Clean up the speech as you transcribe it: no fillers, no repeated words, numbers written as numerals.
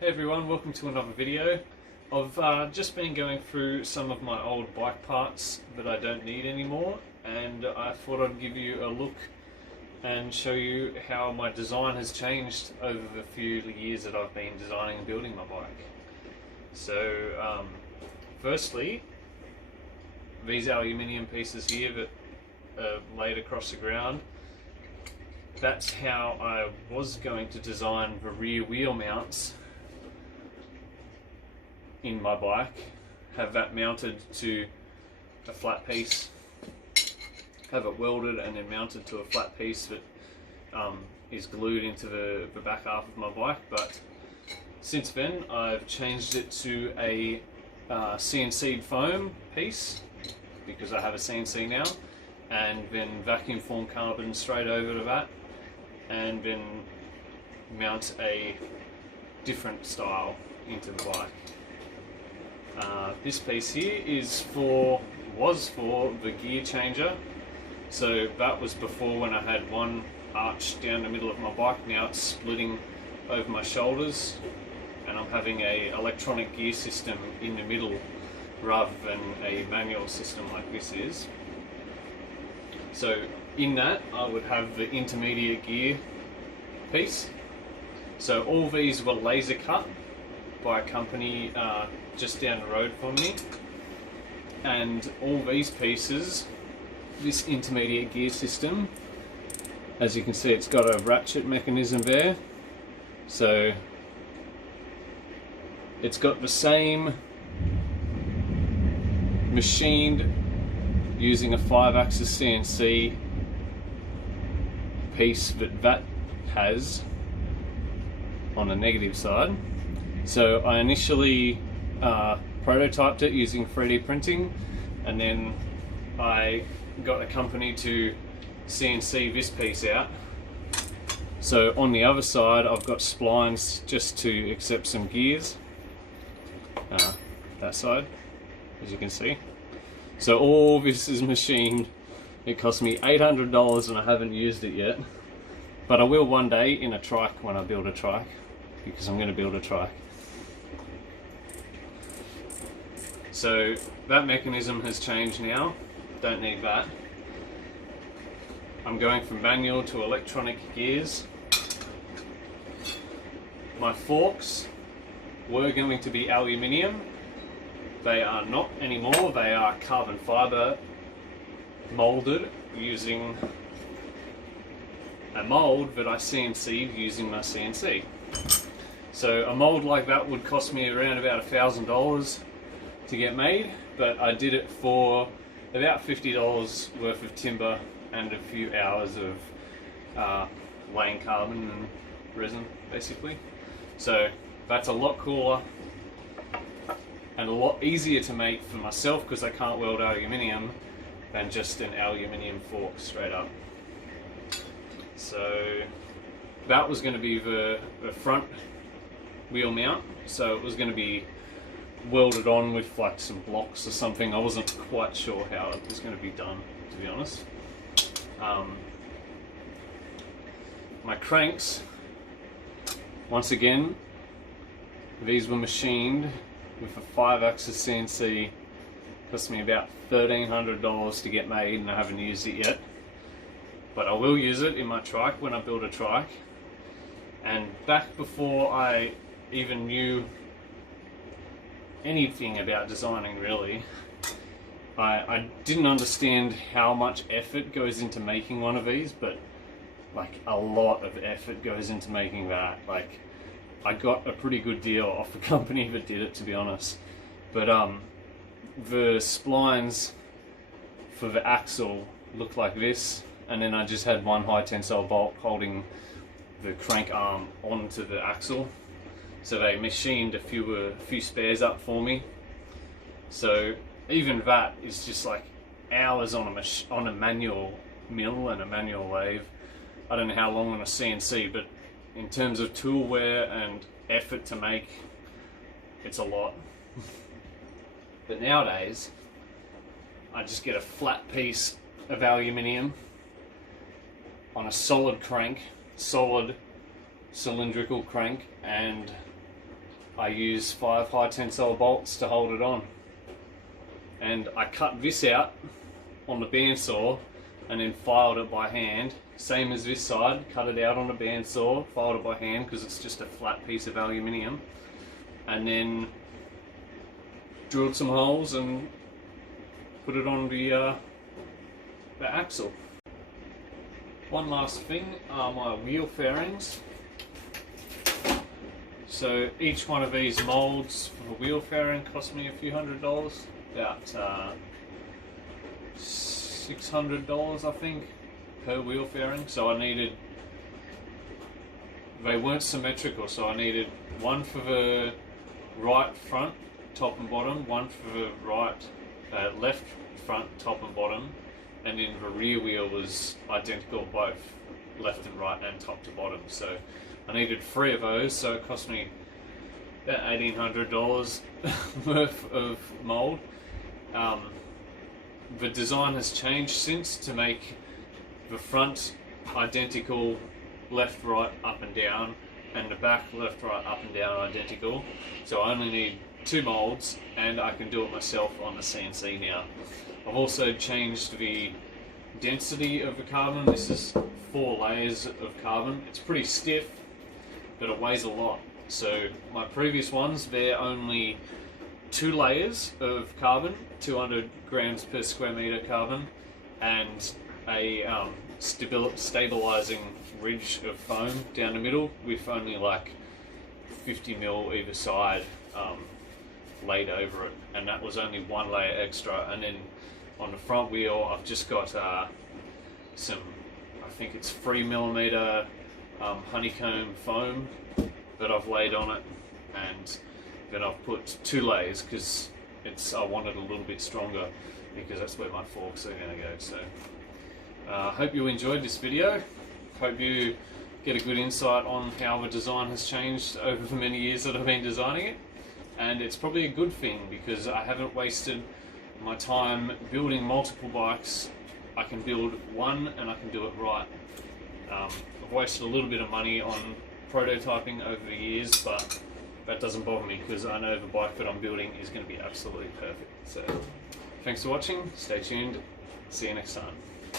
Hey everyone, welcome to another video. I've just been going through some of my old bike parts that I don't need anymore, and I thought I'd give you a look and show you how my design has changed over the few years that I've been designing and building my bike. So firstly, these aluminium pieces here that are laid across the ground, that's how I was going to design the rear wheel mounts in my bike. Have that mounted to a flat piece, have it welded and then mounted to a flat piece that is glued into the back half of my bike. But since then I've changed it to a CNC foam piece because I have a CNC now, and then vacuum form carbon straight over to that, and then mount a different style into the bike. This piece here was for the gear changer. So that was before, when I had one arch down the middle of my bike. Now it's splitting over my shoulders, and I'm having a electronic gear system in the middle rather than a manual system like this is. So in that I would have the intermediate gear piece. So all these were laser cut by a company just down the road from me, and all these pieces, this intermediate gear system, as you can see, it's got a ratchet mechanism there, so it's got the same machined using a 5-axis CNC piece that has on the negative side. So I initially prototyped it using 3D printing, and then I got a company to CNC this piece out. So on the other side I've got splines just to accept some gears, that side, as you can see. So all this is machined. It cost me $800 and I haven't used it yet, but I will one day in a trike when I build a trike, because I'm going to build a trike. So that mechanism has changed now, don't need that. I'm going from manual to electronic gears. My forks were going to be aluminium. They are not anymore. They are carbon fiber molded using a mold that I CNC'd using my CNC. So a mold like that would cost me around about $1,000 to get made, but I did it for about $50 worth of timber and a few hours of laying carbon and resin, basically. So that's a lot cooler and a lot easier to make for myself, because I can't weld aluminium, than just an aluminium fork straight up. So that was going to be the front wheel mount. So it was going to be welded on with like some blocks or something. I wasn't quite sure how it was going to be done, to be honest. My cranks, once again, these were machined with a 5-axis CNC. Cost me about $1,300 to get made, and I haven't used it yet, but I will use it in my trike when I build a trike. And back before I even knew anything about designing, really, I didn't understand how much effort goes into making one of these, but like a lot of effort goes into making that. Like, I got a pretty good deal off the company that did it, to be honest. But the splines for the axle looked like this, and then I just had one high tensile bolt holding the crank arm onto the axle. So they machined a few spares up for me. So even that is just like hours on a manual mill and a manual lathe. I don't know how long on a CNC, but in terms of tool wear and effort to make, it's a lot. But nowadays, I just get a flat piece of aluminium on a solid crank, solid cylindrical crank, and I use 5 high tensile bolts to hold it on. And I cut this out on the bandsaw and then filed it by hand. Same as this side, cut it out on the bandsaw, filed it by hand because it's just a flat piece of aluminium. And then drilled some holes and put it on the axle. One last thing are my wheel fairings. So each one of these molds for the wheel fairing cost me a few $100s, about $600 I think per wheel fairing. So I needed, they weren't symmetrical, so I needed one for the right front, top and bottom, one for the left front, top and bottom, and then the rear wheel was identical both left and right and top to bottom. So I needed 3 of those, so it cost me about $1,800 worth of mould. The design has changed since to make the front identical left, right, up and down, and the back left, right, up and down identical. So I only need 2 moulds and I can do it myself on the CNC now. I've also changed the density of the carbon. This is 4 layers of carbon. It's pretty stiff, but it weighs a lot. So my previous ones, they're only 2 layers of carbon, 200 grams per square meter carbon, and a stabilizing ridge of foam down the middle with only like 50 mil either side laid over it, and that was only 1 layer extra. And then on the front wheel I've just got some, I think it's 3mm honeycomb foam that I've laid on it, and then I've put 2 layers because I want it a little bit stronger because that's where my forks are going to go. So I hope you enjoyed this video. Hope you get a good insight on how the design has changed over the many years that I've been designing it, and it's probably a good thing because I haven't wasted my time building multiple bikes. I can build one and I can do it right. I've wasted a little bit of money on prototyping over the years, but that doesn't bother me because I know the bike that I'm building is going to be absolutely perfect. So thanks for watching, stay tuned, see you next time.